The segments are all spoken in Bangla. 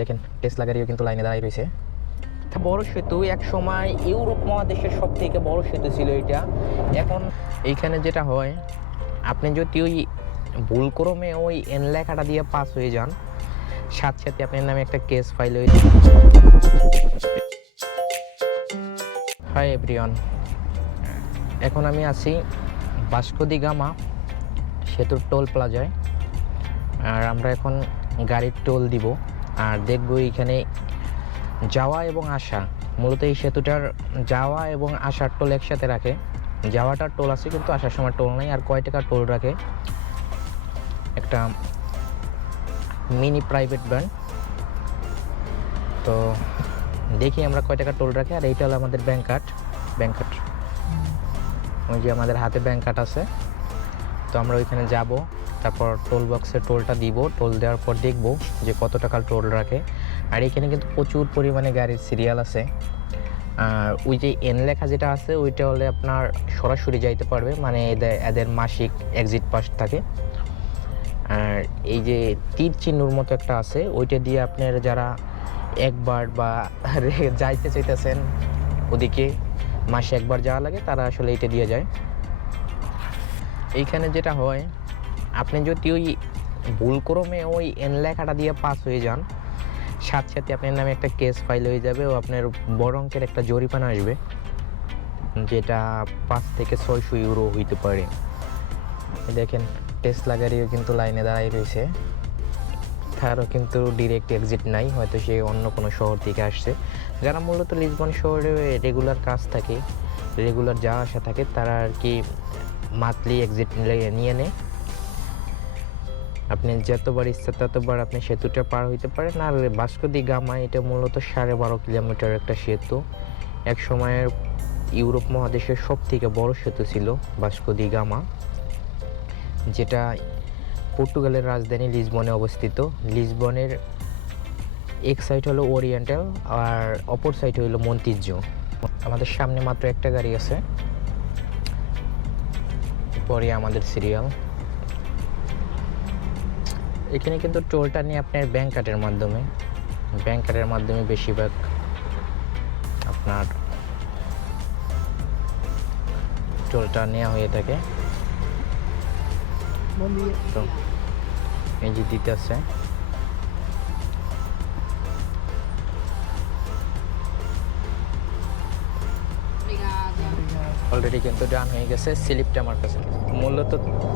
দেখেন টেসলা গাড়িও কিন্তু লাইনে দাঁড়াই রয়েছে। বড় সেতু, এক সময় ইউরোপ মহাদেশের সব থেকে বড় সেতু ছিল এটা। এখন এইখানে যেটা হয়, আপনি যদি ওই ভুলক্রমে ওই এন লেখাটা দিয়ে পাস হয়ে যান, সাথে সাথে আপনার নামে একটা কেস ফাইল হয়ে যাবে। হাই এভরিওয়ান এখন আমি আছি বাস্কো গামা সেতুর টোল প্লাজায় আর আমরা এখন গাড়ির টোল দিব। আর দেখব এইখানে যাওয়া এবং আসা। মূলত এই সেতুটার যাওয়া এবং আসার টোল একসাথে রাখে। যাওয়াটার টোল আছে কিন্তু আসার সময় টোল নেই, আর কয় টাকা টোল রাখে? একটা মিনি প্রাইভেট ভ্যান। তো দেখি আমরা কয় টাকা টোল রাখে, আর এইটা হলো আমাদের ব্যাংক কার্ড। Bank card. ওই যে আমাদের হাতে ব্যাংক কার্ড আছে। তো আমরা ওইখানে যাব। তারপর টোল বক্সে টোলটা দিব টোল দেওয়ার পর দেখব যে কত টাকা টোল রাখে। আর এখানে কিন্তু প্রচুর পরিমাণে গাড়ির সিরিয়াল আছে। আর ওই যে এন লেখা যেটা আছে, ওইটা হলে আপনার সরাসরি যাইতে পারবে মানে এদের এদের মাসিক এক্সিট পাস থাকে। আর এই যে তীর চিহ্নর মতো একটা আছে, ওইটা দিয়ে আপনার যারা একবার বা যাইতে চাইতেছেন ওদিকে, মাসে একবার যাওয়া লাগে, তারা আসলে এটা দিয়ে যায়। এইখানে যেটা হয় আপনি যদি ওই ভুল ক্রমে ওই এন লেখাটা দিয়ে পাস হয়ে যান, সাথে সাথে আপনার নামে একটা কেস ফাইল হয়ে যাবে ও আপনার বড় অঙ্কের একটা জরিমানা আসবে, যেটা পাঁচ থেকে ছয়শো ইউরো হইতে পারে। দেখেন টেসলা গাড়িও কিন্তু লাইনে দাঁড়াই রয়েছে। তারও কিন্তু ডিরেক্ট এক্সিট নাই, হয়তো সে অন্য কোনো শহর থেকে আসছে। যারা মূলত লিসবন শহরে রেগুলার কাজ থাকে রেগুলার যাওয়া আসা থাকে, তারা আর কি মান্থলি এক্সিট নিয়ে নেয়। আপনি যতবার ইচ্ছা ততবার আপনি সেতুটা পার হইতে পারেন। আর বাস্কদি গামা, এটা মূলত সাড়ে বারো কিলোমিটার একটা সেতু। এক সময়ের ইউরোপ মহাদেশের সব থেকে বড় সেতু ছিল বাস্কদি গামা, যেটা পর্তুগালের রাজধানী লিসবনে অবস্থিত। লিসবনের এক সাইড হলো ওরিয়েন্টাল আর অপর সাইড হলো মন্তিজ্য। আমাদের সামনে মাত্র একটা গাড়ি আছে। পরে আমাদের সিরিয়াল এখানে কিন্তু টোলটা নিয়ে আপনার ব্যাংক কার্ডের মাধ্যমে। ব্যাংক কার্ডের মাধ্যমে বেশিরভাগ আপনার টোলটা নেওয়া হয়ে থাকে। তো এই যে দিতে আছে অলরেডি কিন্তু ডান হয়ে গেছে। স্লিপটা আমার কাছে। মূলত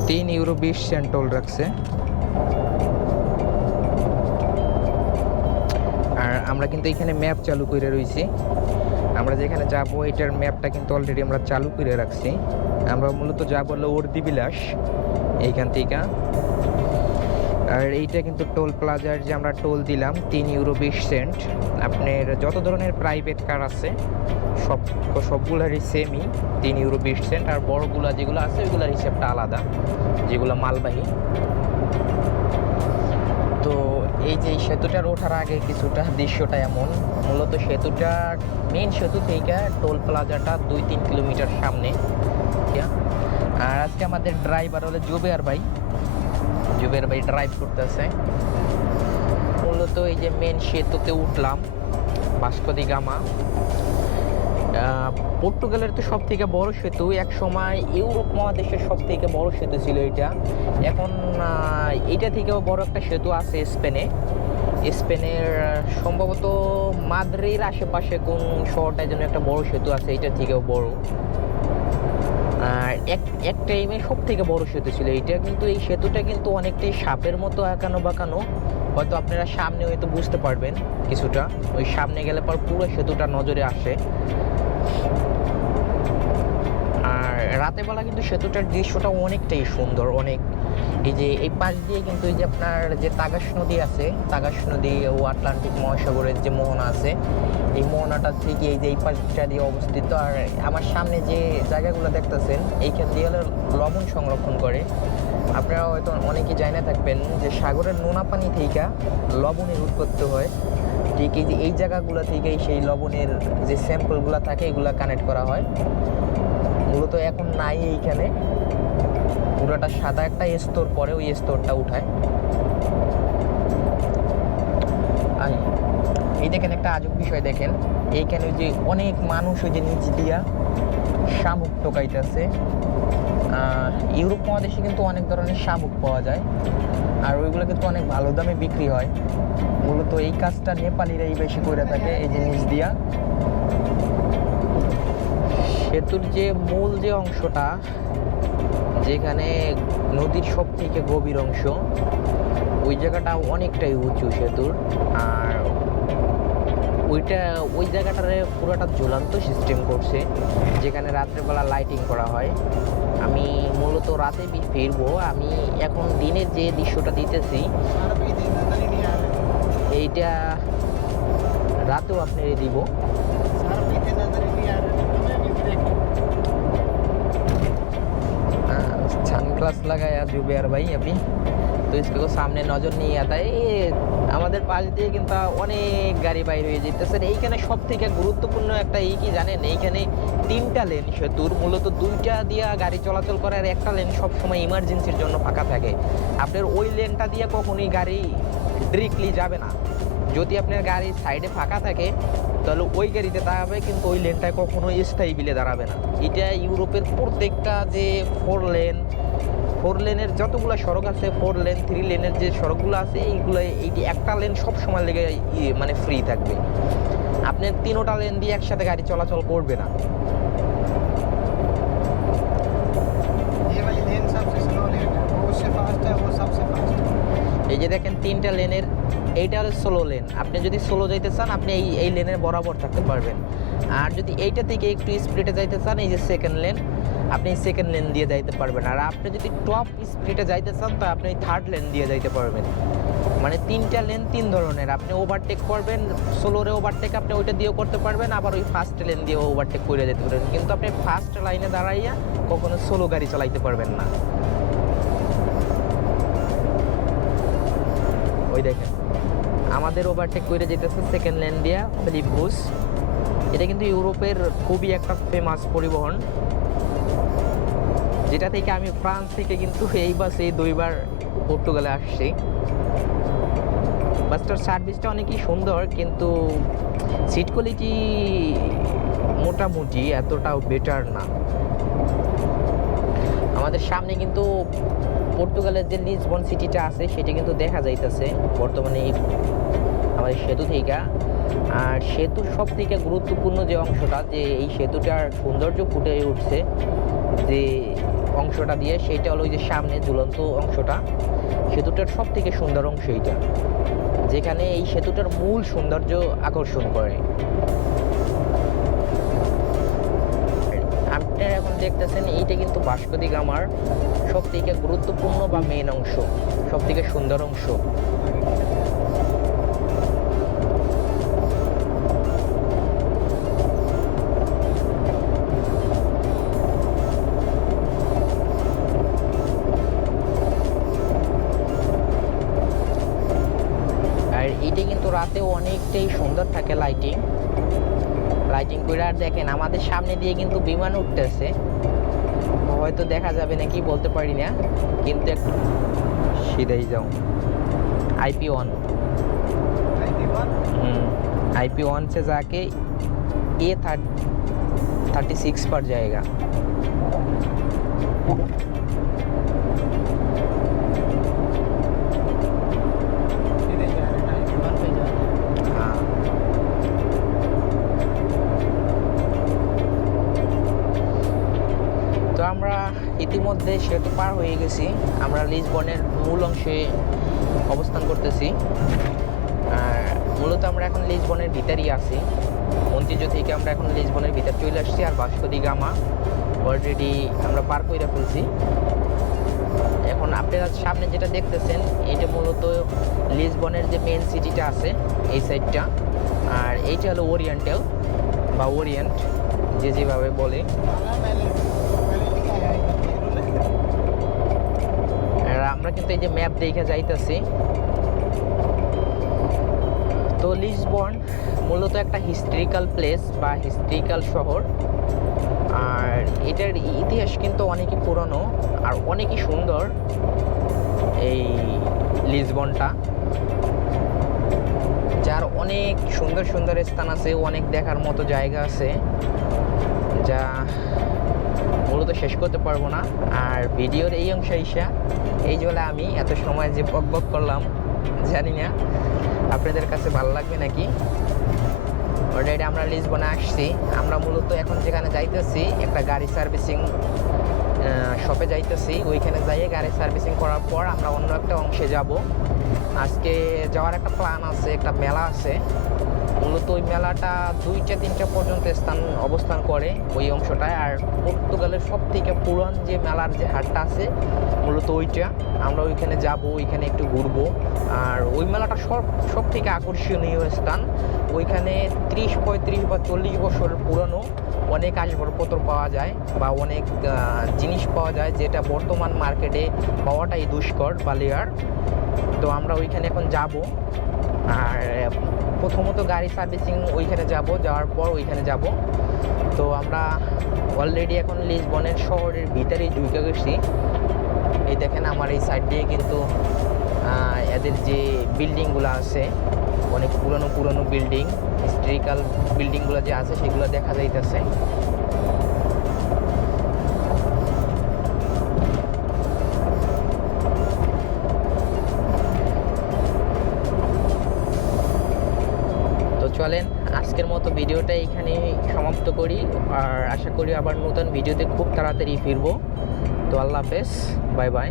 তিন ইউরো বিশ সেন্ট টোল রাখছে। আর আমরা কিন্তু এখানে ম্যাপ চালু করে রয়েছি। আমরা যেখানে যাব, এটার ম্যাপটা কিন্তু অলরেডি আমরা চালু করে রাখছি। আমরা মূলত যাব হলো অর্দি বিলাস এইখান থেকে। আর এইটা কিন্তু টোল প্লাজার যে আমরা টোল দিলাম, তিন ইউরো বিশ সেন্ট আপনার যত ধরনের প্রাইভেট কার আছে, সব, সবগুলারই সেমই তিন ইউরো বিশ সেন্ট আর বড়গুলা যেগুলো আছে, ওইগুলোর হিসাবটা আলাদা, যেগুলো মালবাহী। তো এই যে সেতুটার ওঠার আগে কিছুটা দৃশ্যটা এমন। মূলত সেতুটা মেন সেতু থেকে টোল প্লাজাটা দুই তিন কিলোমিটার সামনে। আর আজকে আমাদের ড্রাইভার হলো জুবের ভাই। জুবের ভাই ড্রাইভ করতেছে। মূলত এই যে মেন সেতুতে উঠলাম বাস্কদি গামা। পর্তুগালের তো সব থেকে বড় সেতু। এক সময় ইউরোপ মহাদেশের সব থেকে বড় সেতু ছিল এটা। এখন এটা থেকেও বড় একটা সেতু আছে স্পেনে। স্পেনের সম্ভবত মাদ্রির আশেপাশে কোন শহরটায় যেন একটা বড় সেতু আছে এইটার থেকেও বড়। আর এক এক টাইমে সব থেকে বড় সেতু ছিল এইটা কিন্তু এই সেতুটা কিন্তু অনেকটাই সাপের মতো আঁকানো বাঁকানো হয়তো আপনারা সামনে হয়তো বুঝতে পারবেন কিছুটা। ওই সামনে গেলে পর পুরো সেতুটা নজরে আসে। আর রাতে বেলা কিন্তু সেতুটার দৃশ্যটা অনেকটাই সুন্দর, অনেক। এই যে এই পাশ দিয়ে কিন্তু এই যে আপনার যে তাগাস নদী আছে, তাগাস নদী ও আটলান্টিক মহাসাগরের যে মোহনা আছে, এই মোহনাটা থেকে এই যে এই পাশটা দিয়ে অবস্থিত। আর আমার সামনে যে জায়গাগুলো দেখতেছেন, এইখান দিয়ে লবণ সংরক্ষণ করে। আপনারা হয়তো অনেকেই জানা থাকবেন যে সাগরের নোনা পানি থেকে লবণের উৎপত্তি হয়। ঠিক এই যে এই জায়গাগুলো থেকেই সেই লবণের যে স্যাম্পলগুলো থাকে, এগুলো কানেক্ট করা হয়। মূলত এখন নাই এইখানে। পুরোটা সাদা একটা স্তর পরে ওই স্তরটা উঠায়। এই দেখেন একটা আজব বিষয় দেখেন। এইখানে যে অনেক মানুষ ওই যে নিচ দিয়া শামুক টোকাইতেছে আহ, ইউরোপ মহাদেশে কিন্তু অনেক ধরনের শামুক পাওয়া যায়। আর ওইগুলো কিন্তু অনেক ভালো দামে বিক্রি হয়। মূলত এই কাজটা নেপালিরাই বেশি করে থাকে এই জিনিস দিয়া। সেতুর যে মূল যে অংশটা যেখানে নদীর সব থেকে গভীর অংশ ওই জায়গাটা অনেকটাই উঁচু সেতুর। আর ওইটা, ওই জায়গাটারে পুরোটা ঝুলান্ত সিস্টেম করছে, যেখানে রাত্রেবেলা লাইটিং করা হয়। আমি মূলত রাতে ফিরবো। আমি এখন দিনের যে দৃশ্যটা দিতেছি, এইটা রাতেও আপনার দিব। সানগ্লাস লাগায় আর জুবে আর ভাই আপনি। তো इसको সামনে নজর নিয়ে आता है ये আমাদের পাশ দিয়ে কিন্তু অনেক গাড়ি বাইর হয়ে যেতেছে এইখানে সব থেকে গুরুত্বপূর্ণ একটা এই কি জানেন এইখানে তিনটা লেন সেতুর মূলত দুইটা দিয়া গাড়ি চলাচল করে আর একটা লেন সবসময় ইমার্জেন্সির জন্য ফাঁকা থাকে আপনার ওই লেনটা দিয়ে কখনোই গাড়ি ডিরেক্টলি যাবে না যদি আপনার গাড়ি সাইডে ফাঁকা থাকে তাহলে ওই গাড়িতে দাঁড়াবে কিন্তু ওই লেনটায় কখনো স্থায়ী বিলে দাঁড়াবে না এটা ইউরোপের প্রত্যেকটা যে ফোর লেন ফোর লেনের যতগুলো সড়ক আছে ফোর লেন থ্রি লেনের যে সড়কগুলো আছে এইগুলো এইটি একটা লেন সব সময় লেগে মানে ফ্রি থাকবে। আপনার তিনোটা লেন দিয়ে একসাথে গাড়ি চলাচল করবে না। এই যে দেখেন তিনটা লেনের এইটা হলো সোলো লেন। আপনি যদি সোলো যাইতে চান আপনি এই এই লেনের বরাবর থাকতে পারবেন। আর যদি এইটা থেকে একটু স্পিডে যাইতে চান, এই যে সেকেন্ড লেন আপনি সেকেন্ড লেন দিয়ে যাইতে পারবেন। আর আপনি যদি টপ স্পিডে যাইতে চান, তো আপনি থার্ড লেন দিয়ে যাইতে পারবেন। মানে তিনটা লেন তিন ধরনের। আপনি ওভারটেক করবেন সোলোরে ওভারটেক আপনি ওইটা দিয়েও করতে পারবেন, আবার ওই ফার্স্ট লেন দিয়েও ওভারটেক করে যেতে পারবেন। কিন্তু আপনি ফার্স্ট লাইনে দাঁড়াইয়া কখনো সোলো গাড়ি চালাইতে পারবেন না। ওই দেখেন, আমাদের ওভারটেক করে যেতেছে সেকেন্ড লেন দিয়া ফিলিপ বুস এটা কিন্তু ইউরোপের খুবই একটা ফেমাস পরিবহন। যেটা থেকে আমি ফ্রান্স থেকে কিন্তু এই বাসে দুইবার পর্তুগালে আসছি। বাসটার সার্ভিসটা অনেকই সুন্দর, কিন্তু সিট কোয়ালিটি মোটামুটি এতটাও বেটার না। আমাদের সামনে কিন্তু পর্তুগালের যে লিসবন সিটিটা আছে, সেটা কিন্তু দেখা যাইতেছে বর্তমানে আমাদের সেতু থেকে। আর সেতুর সব থেকে গুরুত্বপূর্ণ যে অংশটা, যে এই সেতুটার সৌন্দর্য ফুটে উঠছে, যে অংশটা দিয়ে, সেটা হলো যে সামনে ঝুলন্ত অংশটা। সেতুটার সব থেকে সুন্দর অংশ এইটা, যেখানে এই সেতুটার মূল সৌন্দর্য আকর্ষণ করে। আপনারা এখন দেখতেছেন, এইটা কিন্তু বাস্কদি গামার সব থেকে গুরুত্বপূর্ণ বা মেন অংশ সব থেকে সুন্দর অংশ। এইটা কিন্তু রাতেও অনেকটাই সুন্দর থাকে লাইটিং লাইটিং করে আর দেখেন আমাদের সামনে দিয়ে কিন্তু বিমান উঠতেছে হয়তো দেখা যাবে নাকি বলতে পারি না কিন্তু একটু সিধাই যাও आईपी वन आईपी वन से जाके ए थर्टी सिक्स पर जाएगा ইতিমধ্যে সেতু পার হয়ে গেছি। আমরা লিসবনের মূল অংশে অবস্থান করতেছি। মূলত আমরা এখন লিসবনের ভিতরেই আছি। মন্ত্রিজ থেকে আমরা এখন লিসবনের ভিতর চলে আসছি আর বাস্কদি গামা অলরেডি আমরা পার করে ফেলছি। এখন আপনারা সামনে যেটা দেখতেছেন, এটা মূলত লিসবনের যে মেন সিটিটা আছে, এই সাইডটা আর এইটা হলো ওরিয়েন্টাল বা ওরিয়েন্ট, যে যেভাবে বলে। আমরা কিন্তু এই যে ম্যাপ দেখে যাইতেছি। তো লিসবন মূলত একটা হিস্ট্রিক্যাল প্লেস বা হিস্ট্রিক্যাল শহর। আর এটার ইতিহাস কিন্তু অনেকই পুরনো আর অনেকই সুন্দর এই লিসবনটা যার অনেক সুন্দর সুন্দর স্থান আছে, অনেক দেখার মতো জায়গা আছে, যা মূলত শেষ করতে পারব না। আর ভিডিওর এই অংশ ইসা এই জলে আমি এত সময় যে বক বক করলাম, জানি না। আপনাদের কাছে ভালো লাগবে নাকি? অলরেডি আমরা লিস্ট লিসবনে আসছি। আমরা মূলত এখন যেখানে যাইতেছি, একটা গাড়ি সার্ভিসিং শপে যাইতেছি। ওইখানে যাইয়ে গাড়ি সার্ভিসিং করার পর আমরা অন্য একটা অংশে যাব। আজকে যাওয়ার একটা প্ল্যান আছে, একটা মেলা আছে। মূলত ওই মেলাটা দুইটা, তিনটা পর্যন্ত স্থান অবস্থান করে ওই অংশটায়। আর পর্তুগালের সব থেকে পুরান যে মেলার যে হাটটা আছে, মূলত ওইটা। আমরা ওইখানে যাব, ওইখানে একটু ঘুরবো। আর ওই মেলাটা সব সব থেকে আকর্ষণীয় স্থান। ওইখানে ত্রিশ, পঁয়ত্রিশ বা চল্লিশ বছর পুরনো অনেক আসবাবপত্র পাওয়া যায় বা অনেক জিনিস পাওয়া যায় যেটা বর্তমান মার্কেটে পাওয়াটাই দুষ্কর বালিয়ার তো আমরা ওইখানে এখন যাব। আর প্রথমত গাড়ি সার্ভিসিং ওইখানে যাব, যাওয়ার পর ওইখানে যাব। তো আমরা অলরেডি এখন লিসবনের শহরের ভিতরে ঢুকে গেছি। এই দেখেন আমার এই সাইড দিয়ে কিন্তু এদের যে বিল্ডিংগুলো আছে, অনেক পুরনো পুরনো বিল্ডিং হিস্ট্রিক্যাল বিল্ডিংগুলো যে আছে, সেগুলো দেখা যাইতেছে। আজকের মতো ভিডিওটা এখানে সমাপ্ত করি। আর আশা করি আবার নতুন ভিডিওতে খুব তাড়াতাড়ি ফিরবো। তো আল্লাহ হাফেজ। Bye bye.